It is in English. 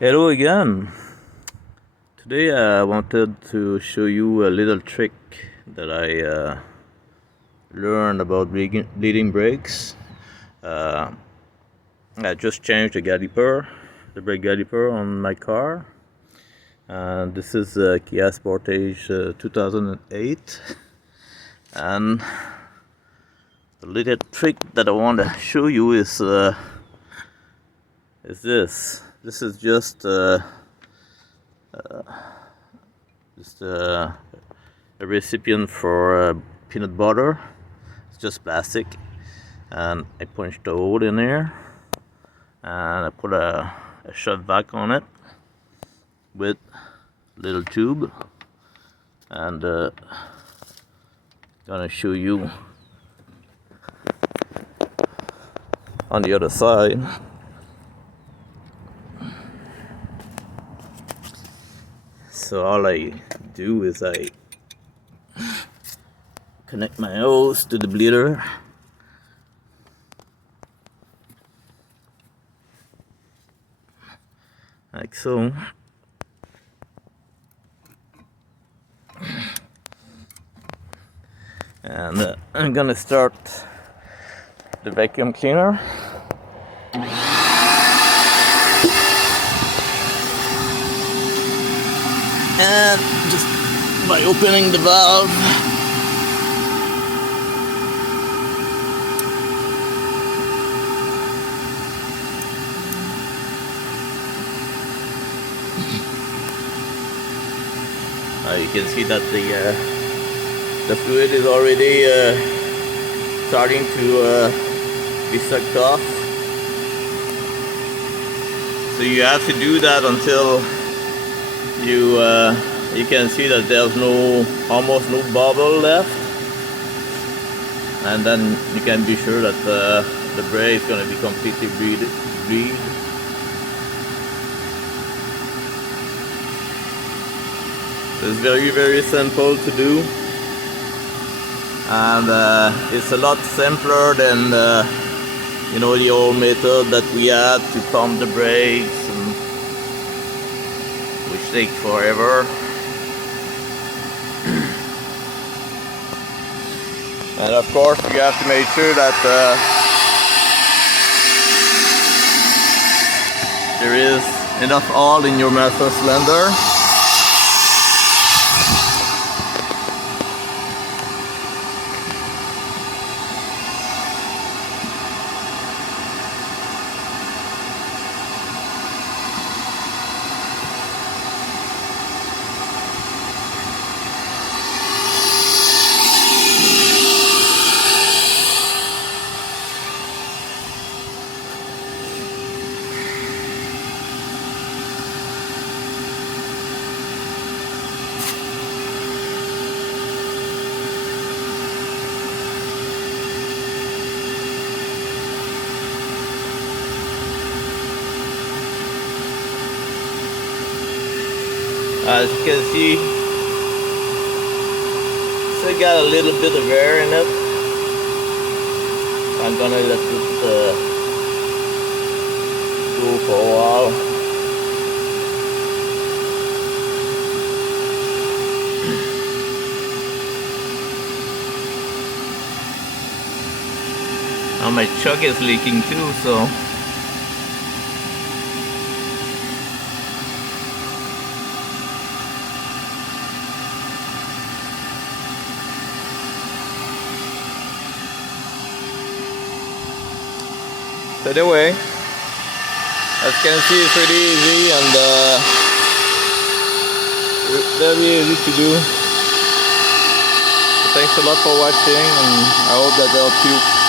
Hello again. Today I wanted to show you a little trick that I learned about bleeding brakes. Uh, I just changed the brake caliper on my car. This is a Kia Sportage 2008, and the little trick that I want to show you is this. This is just a recipient for peanut butter. It's just plastic, and I punched a hole in there, and I put a shot vac on it with little tube, and gonna show you on the other side. So all I do is I connect my hose to the bleeder, like so. And I'm gonna start the vacuum cleaner. And just by opening the valve, you can see that the fluid is already starting to be sucked off. So you have to do that until you can see that there's almost no bubble left, and then you can be sure that the brake is going to be completely bleed. It's very simple to do, and it's a lot simpler than the old method that we had to pump the brakes, which takes forever. And of course you have to make sure that there is enough oil in your master cylinder. As you can see, still got a little bit of air in it. I'm gonna let it go for a while. Now my chuck is leaking too, so anyway, as you can see, it's pretty easy and very easy to do. So thanks a lot for watching, and I hope that helped you.